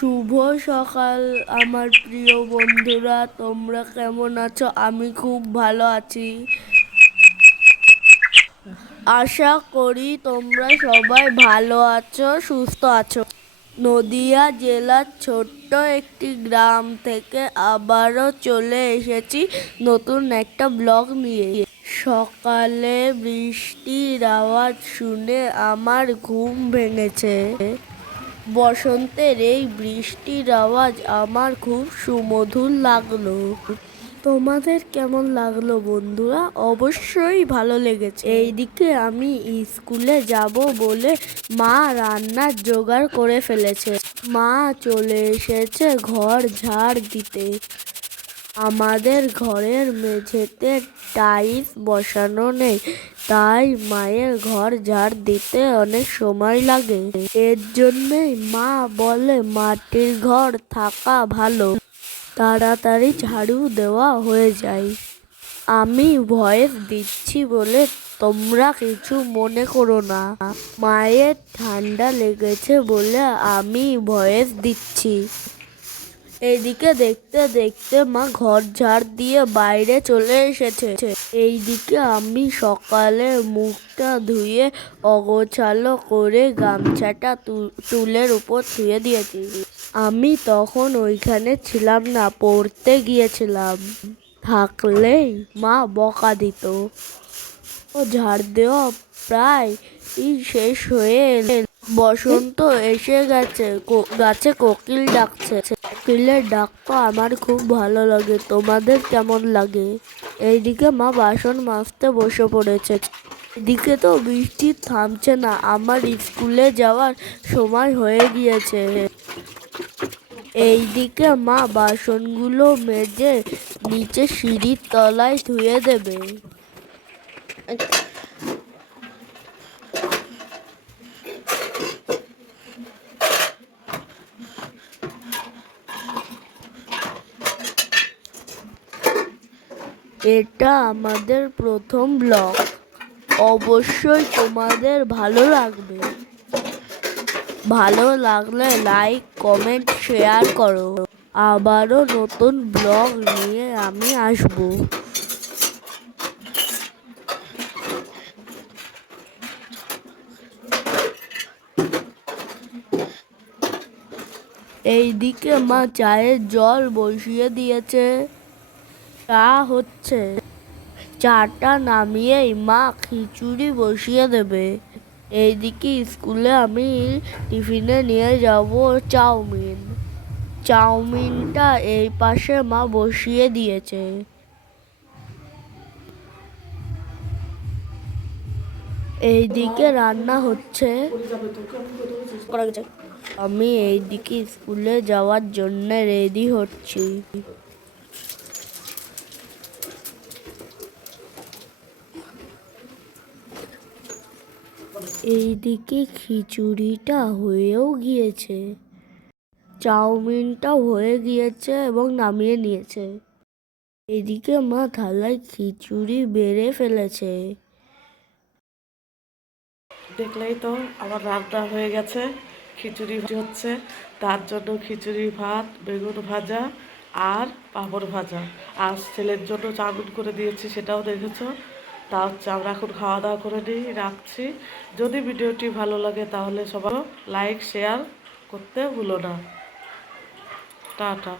শুভ সকাল আমার প্রিয় বন্ধুরা, তোমরা কেমন আছো? আমি খুব ভালো আছি। আশা করি তোমরা সবাই ভালো আছো, সুস্থ আছো। নদিয়া জেলার ছোট্ট একটি গ্রাম থেকে আবারও চলে এসেছি নতুন একটা ব্লগ নিয়ে। সকালে বৃষ্টির আওয়াজ শুনে আমার ঘুম ভেঙেছে। বসন্তের এই বৃষ্টির আওয়াজ আমার খুব সুমধুর লাগলো। তোমাদের কেমন লাগলো বন্ধুরা? অবশ্যই ভালো লেগেছে। এইদিকে আমি স্কুলে যাব বলে মা রান্নার জোগাড় করে ফেলেছে। মা চলে এসেছে ঘর ঝাড় দিতে। আমাদের ঘরের মেঝেতে টাইলস বসানো নেই, তাই মায়ের ঘর ঝাড় দিতে অনেক সময় লাগে। এর জন্যই মা বলে মাটির ঘর থাকা ভালো, তাড়াতাড়ি ঝাড়ু দেওয়া হয়ে যায়। আমি ভয়েস দিচ্ছি বলে তোমরা কিছু মনে করো না। মায়ের ঠান্ডা লেগেছে বলে আমি ভয়েস দিচ্ছি। এইদিকে দেখতে দেখতে মা ঘর ঝাড় দিয়ে বাইরে চলে এসেছে। এইদিকে আমি সকালে মুখটা ধুয়ে অগোছালো করে গামছাটা টুলের উপর ধুয়ে দিয়েছি। আমি তখন ওইখানে ছিলাম না, পড়তে গিয়েছিলাম। থাকলেই মা বকা দিত। ও ঝাড় দেওয়া প্রায় শেষ হয়ে এলে বসন্ত এসে গেছে। গাছে কোকিল ডাকছে। কোকিলের ডাক তো আমার খুব ভালো লাগে। তোমাদের কেমন লাগে? এইদিকে মা বাসন মাজতে বসে পড়েছে। এদিকে তো বৃষ্টি থামছে না। আমার স্কুলে যাওয়ার সময় হয়ে গিয়েছে। এইদিকে মা বাসনগুলো মেজে নিচে সিঁড়ির তলায় ধুয়ে দেবে। এটা আমাদের প্রথম ব্লগ। অবশ্যই তোমাদের ভালো লাগবে। ভালো লাগলে লাইক, কমেন্ট, শেয়ার করো। আবারও নতুন ব্লগ নিয়ে আমি আসবো। এইদিকে মা চায়ের জল বসিয়ে দিয়েছে। চা হচ্ছে। চাটা নামিয়েই মা খিচুড়ি বসিয়ে দেবে। এইদিকে স্কুলে আমি টিফিনে নিয়ে যাব চাউমিন। চাউমিনটা এই পাশে মা বসিয়ে দিয়েছে। এইদিকে রান্না হচ্ছে। আমি এইদিকে স্কুলে যাওয়ার জন্য রেডি হচ্ছি। এইদিকে খিচুড়িটা হয়েও গিয়েছে, চাউমিনটাও হয়ে গিয়েছে এবং নামিয়ে নিয়েছে। এদিকে মা থালায় খিচুড়ি বেড়ে ফেলেছে। দেখলেই তো আমার রান্না হয়ে গেছে। খিচুড়ি হচ্ছে, তার জন্য খিচুড়ি, ভাত, বেগুন ভাজা আর পাঁপড় ভাজা। আর ছেলের জন্য চাউমিন করে দিয়েছি, সেটাও দেখেছো। তা হচ্ছে আমরা এখন খাওয়া দাওয়া করে নিই, রাখছি। যদি ভিডিওটি ভালো লাগে তাহলে সবাই লাইক, শেয়ার করতে ভুলো না। টাটা।